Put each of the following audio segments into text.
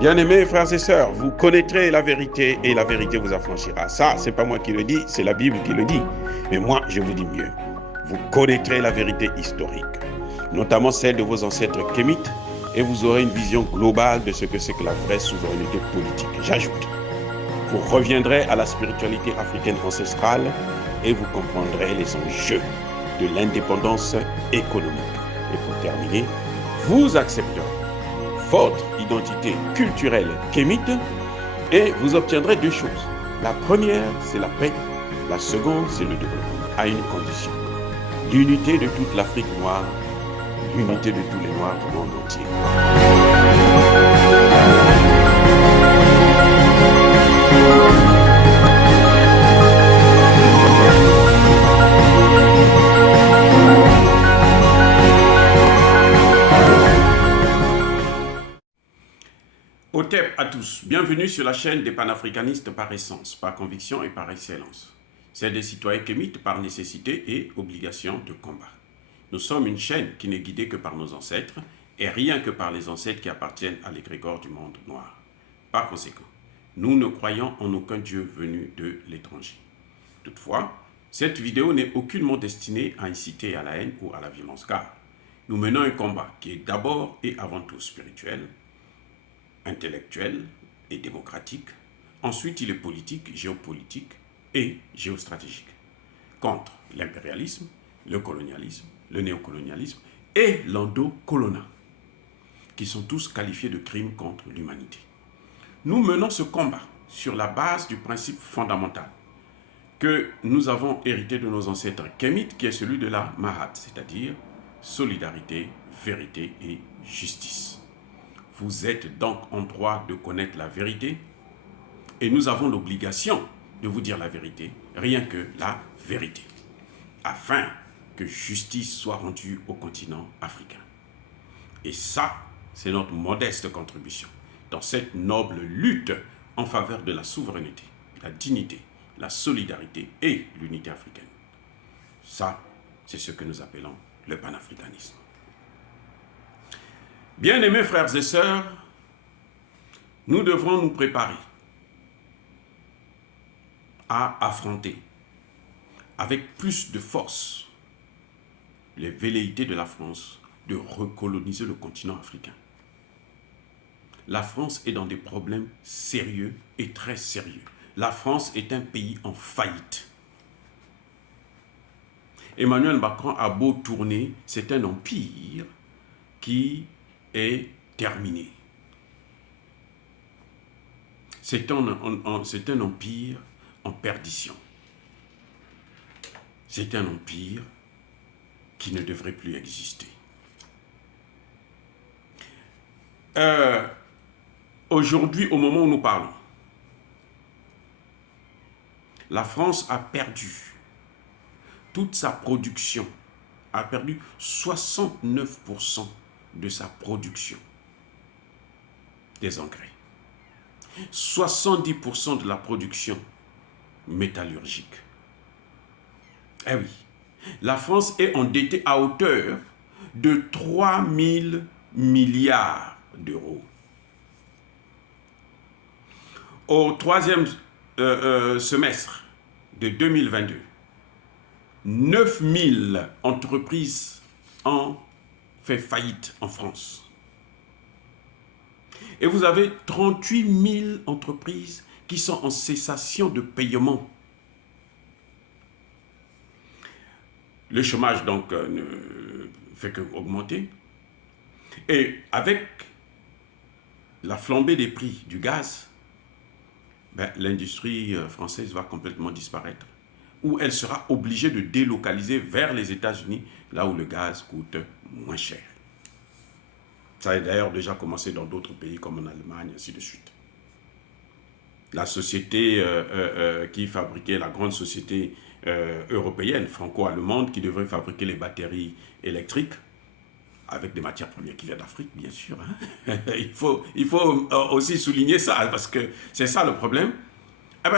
Bien-aimés frères et sœurs, vous connaîtrez la vérité et la vérité vous affranchira. Ça, c'est pas moi qui le dis, c'est la Bible qui le dit. Mais moi, je vous dis mieux. Vous connaîtrez la vérité historique, notamment celle de vos ancêtres kémites, et vous aurez une vision globale de ce que c'est que la vraie souveraineté politique. J'ajoute, vous reviendrez à la spiritualité africaine ancestrale et vous comprendrez les enjeux de l'indépendance économique. Et pour terminer, vous accepterez votre identité culturelle kémite et vous obtiendrez deux choses. La première, c'est la paix. La seconde, c'est le développement, à une condition. L'unité de toute l'Afrique noire, l'unité de tous les Noirs du monde entier. Otep à tous, bienvenue sur la chaîne des panafricanistes par essence, par conviction et par excellence. C'est des citoyens kémites par nécessité et obligation de combat. Nous sommes une chaîne qui n'est guidée que par nos ancêtres et rien que par les ancêtres qui appartiennent à l'égrégore du monde noir. Par conséquent, nous ne croyons en aucun Dieu venu de l'étranger. Toutefois, cette vidéo n'est aucunement destinée à inciter à la haine ou à la violence car nous menons un combat qui est d'abord et avant tout spirituel, intellectuel et démocratique. Ensuite, il est politique, géopolitique et géostratégique. Contre l'impérialisme, le colonialisme, le néocolonialisme et l'endocolonat, qui sont tous qualifiés de crimes contre l'humanité. Nous menons ce combat sur la base du principe fondamental que nous avons hérité de nos ancêtres kémites, qui est celui de la Mahat, c'est-à-dire solidarité, vérité et justice. Vous êtes donc en droit de connaître la vérité et nous avons l'obligation de vous dire la vérité, rien que la vérité, afin que justice soit rendue au continent africain. Et ça, c'est notre modeste contribution dans cette noble lutte en faveur de la souveraineté, la dignité, la solidarité et l'unité africaine. Ça, c'est ce que nous appelons le panafricanisme. Bien-aimés frères et sœurs, nous devrons nous préparer à affronter avec plus de force les velléités de la France de recoloniser le continent africain. La France est dans des problèmes sérieux et très sérieux. La France est un pays en faillite. Emmanuel Macron a beau tourner, c'est un empire qui est terminé. C'est un empire en perdition. C'est un empire qui ne devrait plus exister. Aujourd'hui, au moment où nous parlons, la France a perdu toute sa production, a perdu 69% de sa production des engrais. 70% de la production métallurgique. Eh oui, la France est endettée à hauteur de 3 000 milliards d'euros. Au troisième semestre de 2022, 9 000 entreprises ont fait faillite en France. Et vous avez 38 000 entreprises qui sont en cessation de paiement. Le chômage, donc, ne fait qu'augmenter. Et avec la flambée des prix du gaz, l'industrie française va complètement disparaître. Ou elle sera obligée de délocaliser vers les États-Unis, là où le gaz coûte moins cher. Ça a d'ailleurs déjà commencé dans d'autres pays comme en Allemagne, ainsi de suite. La société qui fabriquait, la grande société européenne, franco-allemande, qui devrait fabriquer les batteries électriques, avec des matières premières qui viennent d'Afrique, bien sûr. Hein. il faut aussi souligner ça, parce que c'est ça le problème.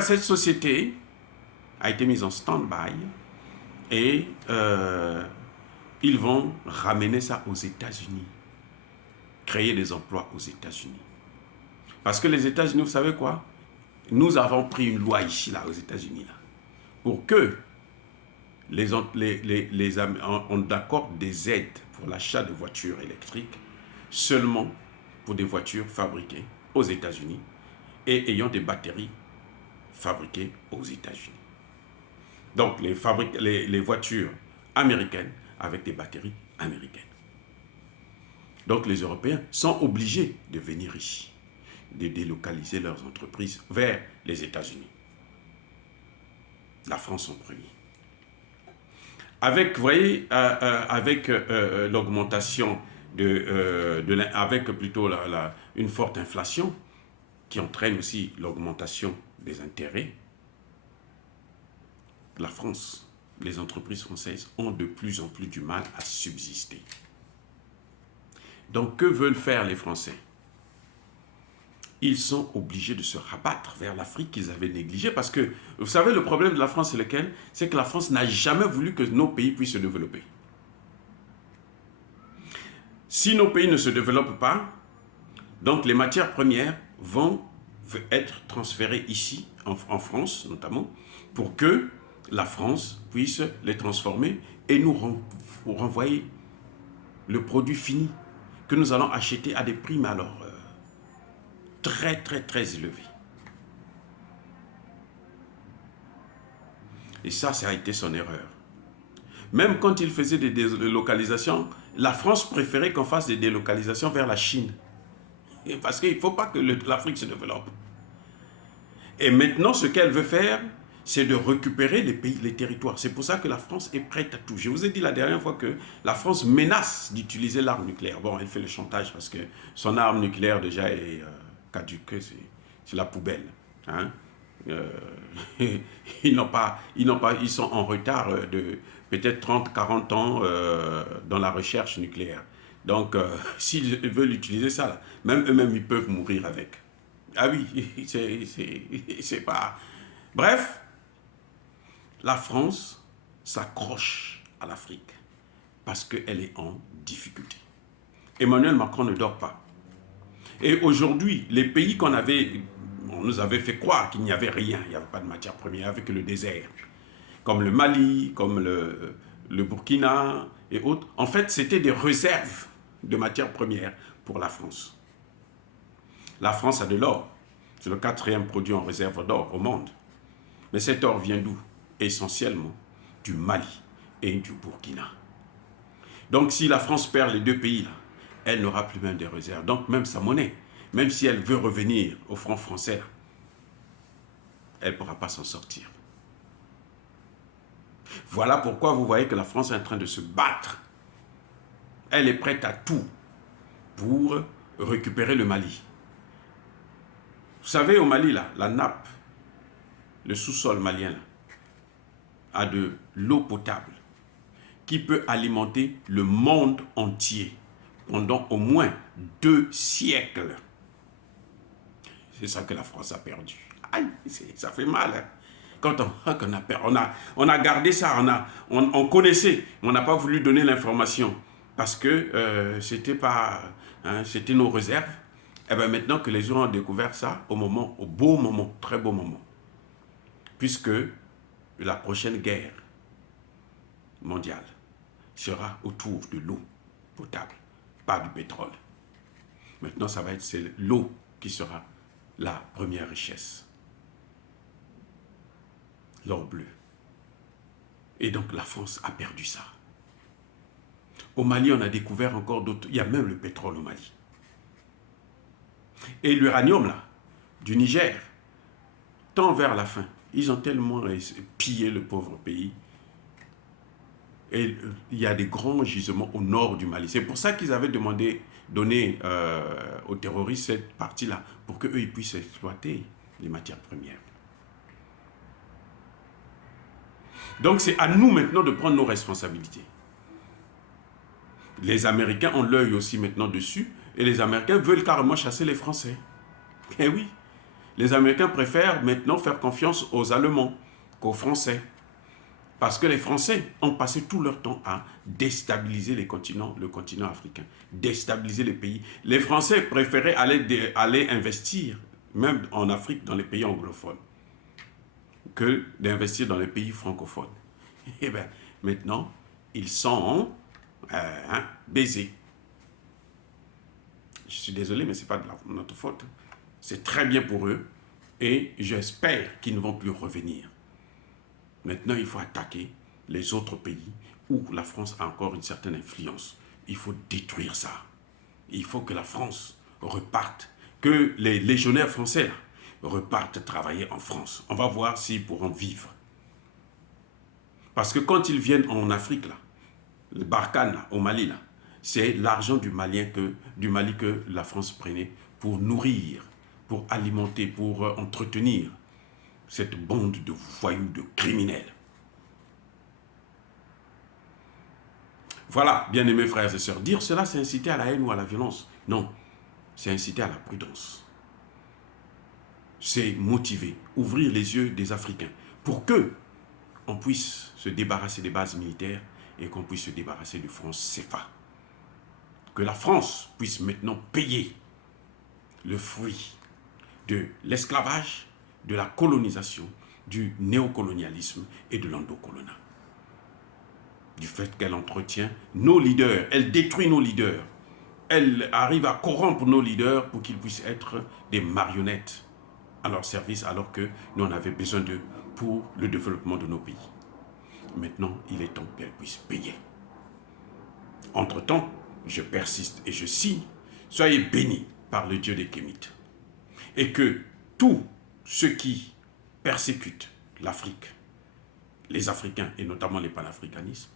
Cette société a été mise en stand-by et ils vont ramener ça aux États-Unis. Créer des emplois aux États-Unis. Parce que les États-Unis, vous savez quoi? Nous avons pris une loi ici, là, aux États-Unis, là, pour que on accorde des aides pour l'achat de voitures électriques seulement pour des voitures fabriquées aux États-Unis et ayant des batteries fabriquées aux États-Unis. Donc, les voitures américaines avec des batteries américaines. Donc, les Européens sont obligés de venir ici, de délocaliser leurs entreprises vers les États-Unis. La France en premier. Avec, vous voyez, avec l'augmentation avec plutôt une forte inflation qui entraîne aussi l'augmentation des intérêts, la France, les entreprises françaises ont de plus en plus du mal à subsister. Donc, que veulent faire les Français? Ils sont obligés de se rabattre vers l'Afrique qu'ils avaient négligée parce que, vous savez, le problème de la France, c'est lequel? C'est que la France n'a jamais voulu que nos pays puissent se développer. Si nos pays ne se développent pas, donc les matières premières vont être transférées ici, en France notamment, pour que la France puisse les transformer et nous renvoyer le produit fini que nous allons acheter à des prix, mais alors très très très élevés. Et ça a été son erreur. Même quand il faisait des délocalisations, la France préférait qu'on fasse des délocalisations vers la Chine. Parce qu'il ne faut pas que l'Afrique se développe. Et maintenant, ce qu'elle veut faire, c'est de récupérer les territoires. C'est pour ça que la France est prête à tout. Je vous ai dit la dernière fois que la France menace d'utiliser l'arme nucléaire. Bon, elle fait le chantage parce que son arme nucléaire déjà est caduque, c'est la poubelle. Hein? Ils sont en retard de peut-être 30-40 ans dans la recherche nucléaire. Donc, s'ils veulent utiliser ça, là, même eux-mêmes, ils peuvent mourir avec. Ah oui, c'est pas... Bref, la France s'accroche à l'Afrique parce qu'elle est en difficulté. Emmanuel Macron ne dort pas. Et aujourd'hui, les pays on nous avait fait croire qu'il n'y avait rien, il n'y avait pas de matière première, avec le désert, comme le Mali, comme le Burkina et autres. En fait, c'était des réserves de matières premières pour la France. La France a de l'or. C'est le 4e produit en réserve d'or au monde. Mais cet or vient d'où? Essentiellement du Mali et du Burkina. Donc si la France perd les deux pays, là, elle n'aura plus même des réserves. Donc même sa monnaie, même si elle veut revenir au franc français, elle ne pourra pas s'en sortir. Voilà pourquoi vous voyez que la France est en train de se battre. Elle est prête à tout pour récupérer le Mali. Vous savez, au Mali, là, la nappe, le sous-sol malien, là, a de l'eau potable qui peut alimenter le monde entier pendant au moins 2 siècles. C'est ça que la France a perdu. Aïe, ça fait mal. Hein? Quand on a gardé ça, on connaissait, on n'a pas voulu donner l'information parce que c'était nos réserves. Et bien maintenant que les gens ont découvert ça, au beau moment, très beau moment, puisque la prochaine guerre mondiale sera autour de l'eau potable, pas du pétrole. Maintenant, c'est l'eau qui sera la première richesse. L'or bleu. Et donc la France a perdu ça. Au Mali, on a découvert encore d'autres. Il y a même le pétrole au Mali. Et l'uranium, là, du Niger, tant vers la fin, ils ont tellement pillé le pauvre pays. Et il y a des grands gisements au nord du Mali. C'est pour ça qu'ils avaient donné aux terroristes cette partie-là, pour qu'eux, ils puissent exploiter les matières premières. Donc c'est à nous maintenant de prendre nos responsabilités. Les Américains ont l'œil aussi maintenant dessus, et les Américains veulent carrément chasser les Français. Eh oui, les Américains préfèrent maintenant faire confiance aux Allemands qu'aux Français. Parce que les Français ont passé tout leur temps à déstabiliser le continent africain, déstabiliser les pays. Les Français préféraient aller investir, même en Afrique, dans les pays anglophones, que d'investir dans les pays francophones. Et bien, maintenant, ils sont baisés. Je suis désolé, mais ce n'est pas de notre faute. C'est très bien pour eux et j'espère qu'ils ne vont plus revenir. Maintenant, il faut attaquer les autres pays où la France a encore une certaine influence. Il faut détruire ça. Il faut que la France reparte, que les légionnaires français là, repartent travailler en France. On va voir s'ils pourront vivre. Parce que quand ils viennent en Afrique, là, le Barkhane, là, au Mali, là, c'est l'argent du Mali que la France prenait pour nourrir, pour alimenter, pour entretenir cette bande de voyous, de criminels. Voilà, bien-aimés frères et sœurs, dire cela, c'est inciter à la haine ou à la violence. Non, c'est inciter à la prudence. C'est motiver, ouvrir les yeux des Africains pour que on puisse se débarrasser des bases militaires et qu'on puisse se débarrasser du franc CFA. Que la France puisse maintenant payer le fruit de l'esclavage, de la colonisation, du néocolonialisme et de l'endocoloniat. Du fait qu'elle entretient nos leaders, elle détruit nos leaders, elle arrive à corrompre nos leaders pour qu'ils puissent être des marionnettes à leur service alors que nous en avions besoin d'eux pour le développement de nos pays. Maintenant, il est temps qu'elle puisse payer. Entre-temps, je persiste et je signe, soyez bénis par le Dieu des Kémites. Et que tous ceux qui persécutent l'Afrique, les Africains et notamment les panafricanistes,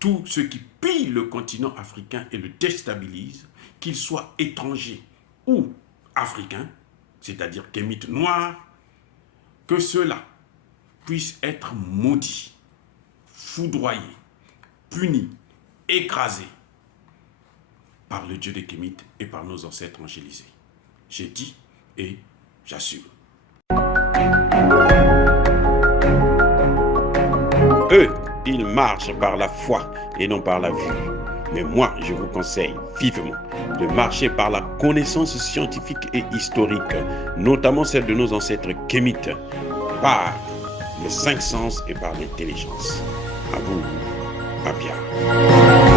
tous ceux qui pillent le continent africain et le déstabilisent, qu'ils soient étrangers ou africains, c'est-à-dire kémites noirs, que ceux-là puissent être maudits, foudroyés, punis, écrasés par le Dieu des Kémites et par nos ancêtres angélisés. J'ai dit et j'assume. Eux, ils marchent par la foi et non par la vue. Mais moi, je vous conseille vivement de marcher par la connaissance scientifique et historique, notamment celle de nos ancêtres kémites, par les cinq sens et par l'intelligence. À vous, Abia.